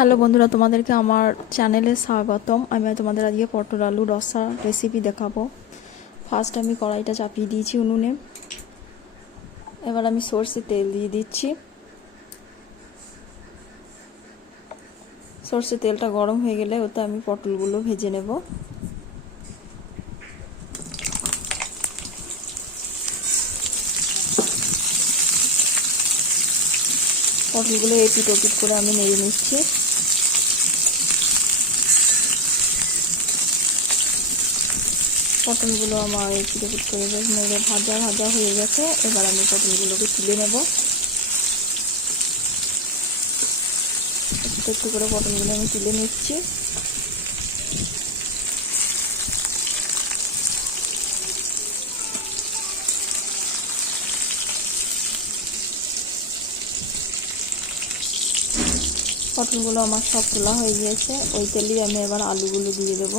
Hello বন্ধুরা, তোমাদেরকে আমার চ্যানেলে স্বাগতম। আমি তোমাদের আজকে পটল আলু রসা রেসিপি দেখাবো। ফার্স্ট আমি কড়াইটা চাপিয়ে দিয়েছি উনুনে। এবার আমি সরষে তেল দিয়ে দিচ্ছি। সরষে তেলটা গরম হয়ে গেলে ওতে আমি পটলগুলো ভেজে নেব। পটলগুলো এপিট ওপিট করে আমি নেড়ে নিচ্ছি। পটলগুলো আমার এপিট ওপিট করে নেড়ে ভাজা ভাজা হয়ে গেছে। এবার আমি পটলগুলোকে তুলে নেব। একটু একটু করে পটলগুলো আমি তুলে নিচ্ছি। পটলগুলো আমার সব তোলা হয়ে গিয়েছে। ওই তেলেই আমি এবার আলুগুলো দিয়ে দেব।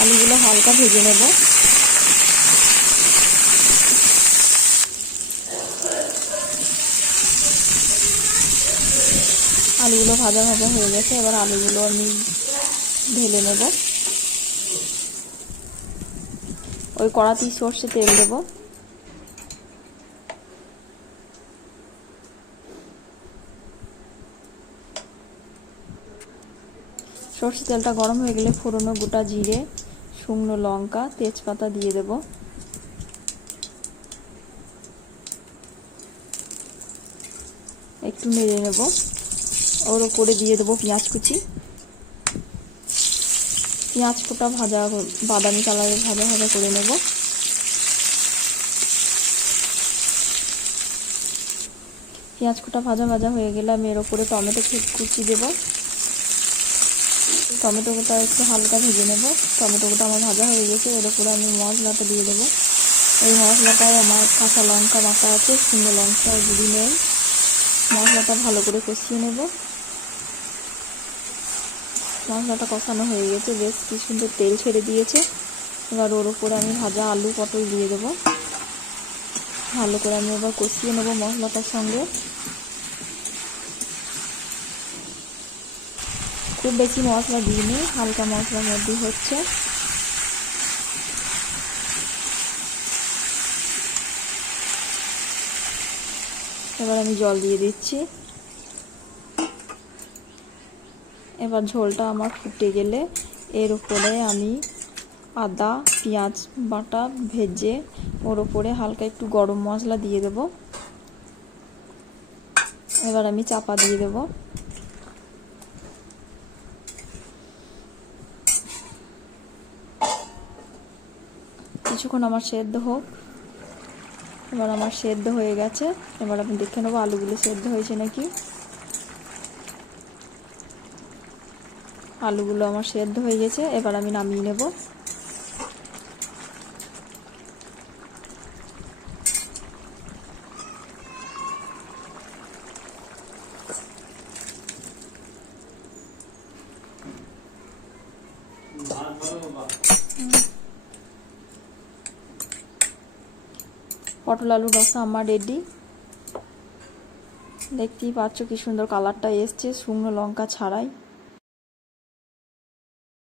আলুগুলো হালকা ভেজে নেব। আলুগুলো ভাজা ভাজা হয়ে গেছে। এবার আলুগুলো আমি ঢেলে নেব। ওই কড়াতেই সর্ষে তেল দেব। সর্ষে তেলটা গরম হয়ে গেলে ফোড়নো গোটা জিরে, শুকনো লঙ্কা, তেজপাতা দিয়ে দেব। একটু নেড়ে নেব। ওর উপরে দিয়ে দেবো পেঁয়াজ কুচি। পেঁয়াজ ফোটা ভাজা বাদামি কালারের ভাজা ভাজা করে নেব। পেঁয়াজ কোটা ভাজা ভাজা হয়ে গেলে আমি এর উপরে টমেটো কুচি দেব। টমেটো গোটা একটু হালকা ভেজে নেব। টমেটো গোটা আমার ভাজা হয়ে গেছে। এর উপরে আমি মশলাটা দিয়ে দেবো। এই মশলাটায় আমার কাঁচা লঙ্কা বাটা আছে, শুকনো লঙ্কা গুঁড়ি নেই। মশলাটা ভালো করে কষিয়ে নেব। মশলাটা কষানো হয়ে গেছে, বেশ কি সুন্দর তেল ছেড়ে দিয়েছে। এবার ওর উপরে আমি ভাজা আলু পটল দিয়ে দেবো। ভালো করে আমি এবার কষিয়ে নেব মশলাটার সঙ্গে। খুব বেশি মশলা দিইনি, হালকা মশলার মধ্যেই হচ্ছে। এবার আমি জল দিয়ে দিচ্ছি। এবার ঝোলটা আমার ফুটে গেলে এর উপরে আমি আদা পেঁয়াজ বাটা ভেজে ওর উপরে হালকা একটু গরম মশলা দিয়ে দেব। এবার আমি চাপা দিয়ে দেব। কিছুক্ষণ আমার সেদ্ধ হোক। এবার আমার সেদ্ধ হয়ে গেছে। এবার আমি দেখে নেবো আলুগুলো সেদ্ধ হয়েছে নাকি। আলুগুলো আমার সেদ্ধ হয়ে গেছে। এবার আমি নামিয়ে নেব। পটল আলু রসা আমার রেডি। দেখতেই পাচ্ছ কি সুন্দর কালারটা এসছে, শুকনো লঙ্কা ছাড়াই।